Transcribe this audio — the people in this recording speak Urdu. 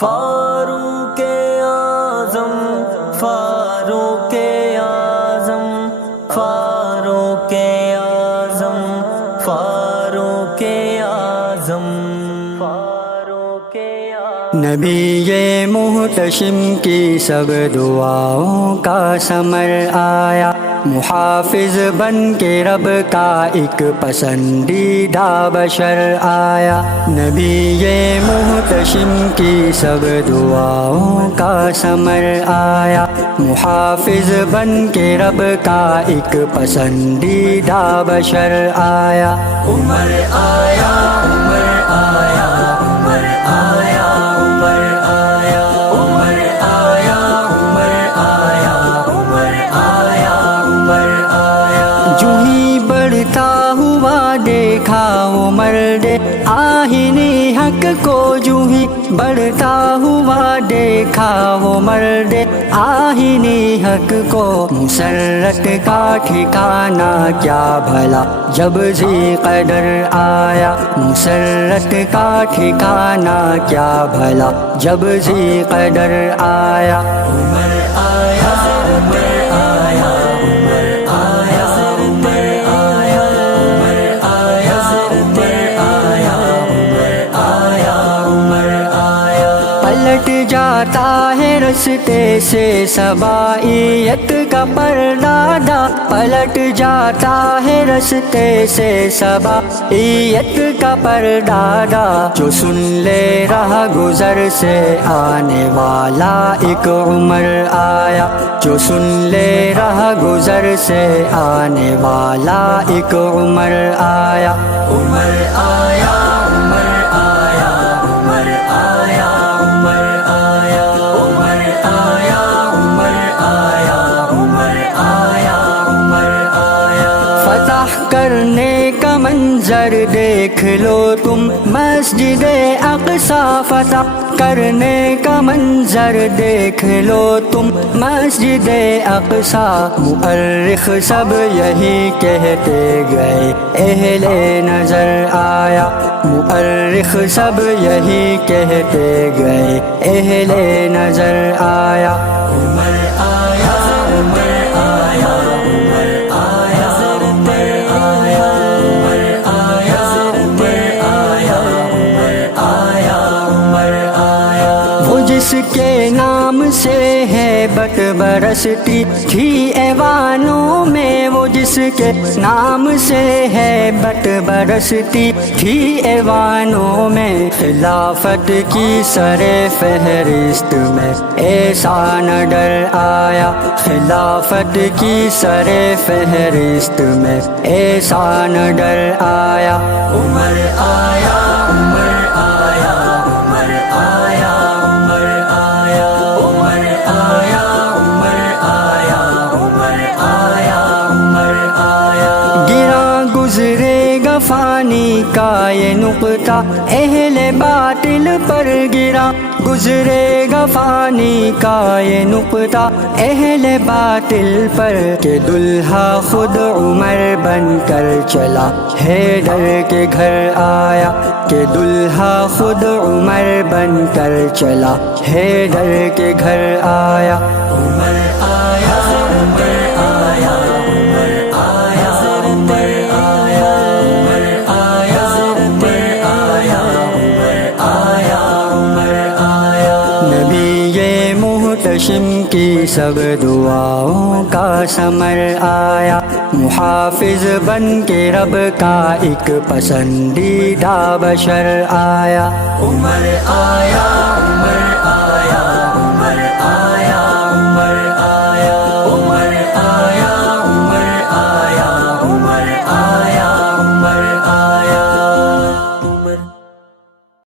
فاروق اعظم فاروق اعظم فاروق اعظم فاروق اعظم فاروق اعظم نبی محتشم کی سب دعاؤں کا ثمر آیا، محافظ بن کے رب کا ایک پسندیدہ بشر آیا۔ نبی محتشم کی سب دعاؤں کا ثمر آیا، محافظ بن کے رب کا ایک پسندیدہ بشر آیا۔ عمر آیا عمر آیا عمر آیا عمر آیا عمر آیا عمر آیا عمر آیا عمر آیا۔ جو ہی بڑھتا ہوا دیکھا وہ مرد آہنِ حق کو، جو ہی بڑھتا ہوا دیکھا وہ مرد آہنِ حق کو، مسرت کا ٹھکانہ کیا بھلا جب ذی قدر آیا، مسرت کا ٹھکانہ کیا بھلا جب ذی قدر آیا۔ عمر آیا عمر آیا عمر آیا عمر آیا عمر آیا عمر آیا عمر آیا عمر آیا۔ پلٹ جاتا ہے رستے سے سبائیت کا پردہ، پلٹ جاتا ہے رستے سے سبائیت کا پردہ، جو سن لے راہ گزر سے آنے والا ایک عمر آیا، جو سن لے راہ گزر سے آنے والا ایک عمر آیا۔ عمر آیا عمر آیا عمر آیا عمر آیا عمر آیا عمر آیا عمر آیا عمر آیا۔ فتح کرنے کا منظر دیکھ لو تم مسجد اقصیٰ، فتح کرنے کا منظر دیکھ لو تم مسجد اقصیٰ، مؤرخ سب یہی کہتے گئے اہل نظر آیا، مؤرخ سب یہی کہتے گئے اہل نظر آیا۔ عمر آیا عمر آیا عمر آیا عمر آیا عمر آیا عمر آیا عمر آیا عمر آیا۔ وہ جس کے نام سے ہیبت برستی تھی ایوانوں میں، وہ جس کے نام سے ہیبت برستی تھی ایوانوں میں، خلافت کی سر فہرست میں ایسا نہ ڈر آیا، خلافت کی سر فہرست میں ایسا نہ ڈر آیا۔ عمر آیا عمر آیا عمر آیا عمر آیا عمر آیا عمر آیا عمر آیا عمر آیا۔ گرا گزرے گا فانی کا یہ نقطہ اہل باطل پر، گرا گزرے گا فانی کا یہ نقطہ اہل باطل پر، کہ دلہا خود عمر بن کر چلا حیدر کے گھر آیا، کہ دلہا خود عمر بن کر چلا حیدر کے گھر آیا۔ عمر آیا عمر آیا عمر آیا عمر آیا عمر آیا عمر آیا عمر آیا عمر آیا۔ نبی محتشم کی سب دعاؤں کا ثمر آیا، محافظ بن کے رب کا ایک پسندیدہ بشر آیا۔ عمر آیا عمر